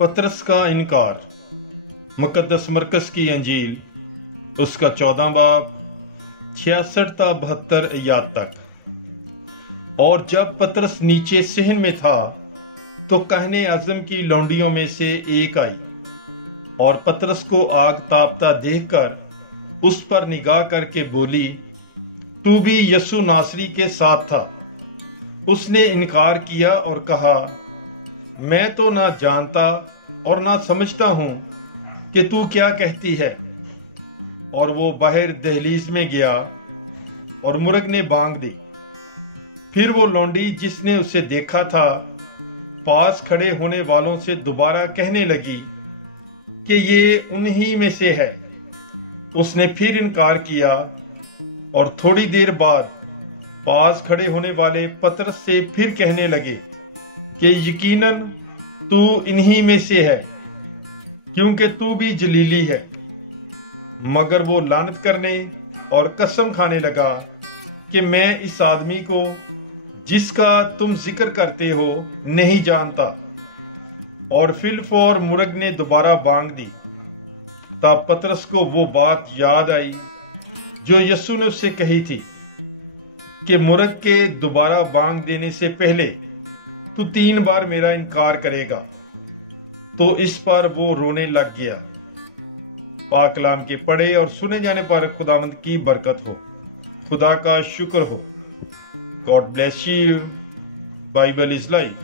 पतरस का इनकार। मुकद्दस मरकस की अंजील उसका 14 बाब 66 ता 72 आयत तक। और जब पतरस नीचे सहन में था तो कहने आजम की लौंडियों में से एक आई और पतरस को आग तापता देखकर उस पर निगाह करके बोली, तू भी यसु नासरी के साथ था। उसने इनकार किया और कहा, मैं तो ना जानता और ना समझता हूं कि तू क्या कहती है। और वो बाहर दहलीज में गया और मुर्ग ने बांग दी। फिर वो लौंडी जिसने उसे देखा था पास खड़े होने वालों से दोबारा कहने लगी कि ये उन्हीं में से है। उसने फिर इनकार किया और थोड़ी देर बाद पास खड़े होने वाले पतरस से फिर कहने लगे कि यकीनन तू इन्हीं में से है, क्योंकि तू भी जलीली है। मगर वो लानत करने और कसम खाने लगा कि मैं इस आदमी को जिसका तुम जिक्र करते हो नहीं जानता। और फिलफौर मुर्ग ने दोबारा बांग दी। तब पतरस को वो बात याद आई जो यीशु ने उससे कही थी कि मुर्ग के दोबारा बांग देने से पहले तू 3 बार मेरा इनकार करेगा। तो इस पर वो रोने लग गया। पाक कलाम के पढ़े और सुने जाने पर खुदावंद की बरकत हो। खुदा का शुक्र हो। God bless you. Bible is life.